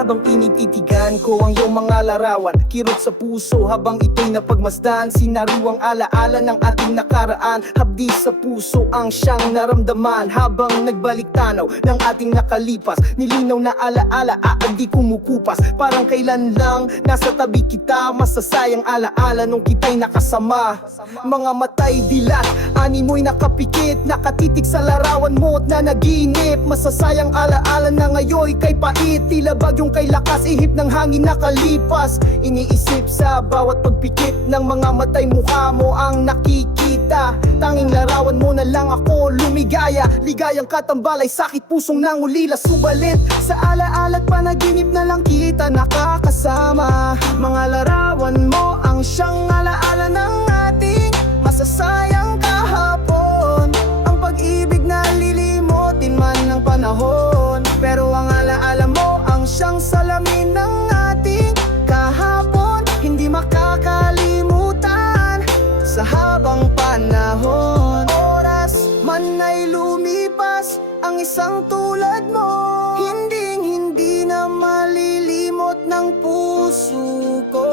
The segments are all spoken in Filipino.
habang tinititigan ko ang iyong mga larawan. Kirot sa puso habang ito'y napagmasdan, sinariwang alaala ng ating nakaraan. Habdi sa puso ang siyang naramdaman habang nagbalik tanaw ng ating nakalipas. Nilinaw na alaala, di kumukupas. Parang kailan lang nasa tabi kita, masasayang alaala nung kita'y nakasama. Mga matay dilat, animoy nakapikit, nakatitig sa larawan mo't na naginip. Masasayang alaala na ngayon kay pait, tila bagyong kay lakas, ihip ng hangin nakalipas. Iniisip sa bawat pagpikit ng mga matay, mukha mo ang nakikita. Tanging larawan mo na lang ako lumigaya, ligayang katambalay, sakit pusong nangulila. Subalit sa alaala't panaginip na lang kita nakakasama. Mga larawan mo ang siyang alaala ng ating masasayang kahapon. Ang pag-ibig na lilimutin man ng panahon, pero ang alaala mo ang siyang salamin ng ating kahapon. Hindi makakalimutan sa habang panahon. Oras man ay lumipas, ang isang tulad mo hindi na malilimot ng puso ko.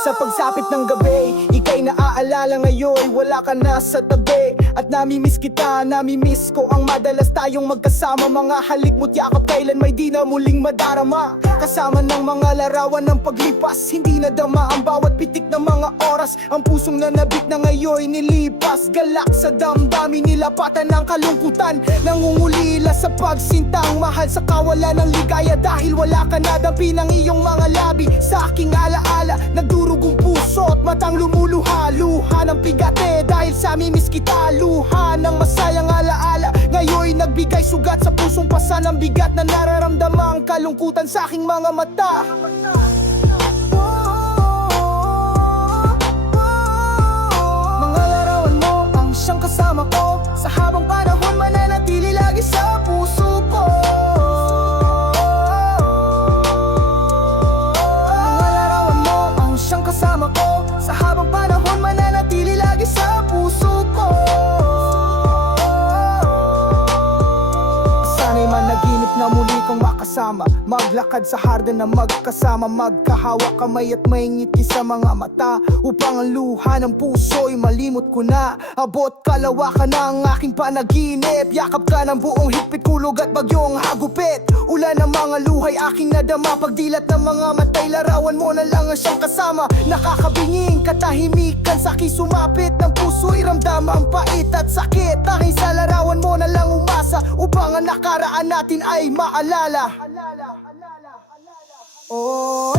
Sa pagsapit ng gabi, ika'y naaalala ngayon, wala ka na sa tabi. At namimiss kita, namimiss ko ang madalas tayong magkasama. Mga halik mo't yakap, kailan may di na muling madarama. Kasama ng mga larawan ng paglipas, hindi nadama ang bawat pitik ng mga oras. Ang pusong nanabik na ngayon nilipas, galak sa damdamin, nilapatan ng kalungkutan. Nangungulila sa pagsintang, mahal sa kawalan ng ligaya. Dahil wala ka na, dampi ng iyong mga labi sa aking alaala. Nagdurugong puso at matang lumuluha, luha ng pigate dahil sa mimiss kita. Luha ng masayang alaala, ngayon nagbigay sugat sa pusong pasan ng bigat na nararamdamang kalungkutan sa aking mga mata. Mga larawan mo ang siyang kasama ko, sa habang panahon mananatili lagi sa puso ko. Mga larawan mo ang siyang kasama ko, sa habang panahon mananatili lagi sa puso ko. Sana'y managinip na muli kang makasama, maglakad sa hardin na magkasama, magkahawak kamay at may ngiti sa mga mata, upang ang luha ng puso'y malimot ko na. Abot kalawakan ng aking panaginip, yakap ka ng buong higpit, kulog at bagyong hagupit. Ulan ng mga luhay aking nadama, pagdilat ng mga matay, larawan mo na lang ang siyang kasama. Nakakabinging katahimikan sa aking sumapit, ng puso'y ramdam ang pait at sakit. Dahil sa larawan mo na lang umasa, upang ang nakaraan natin ay maalala. Oh,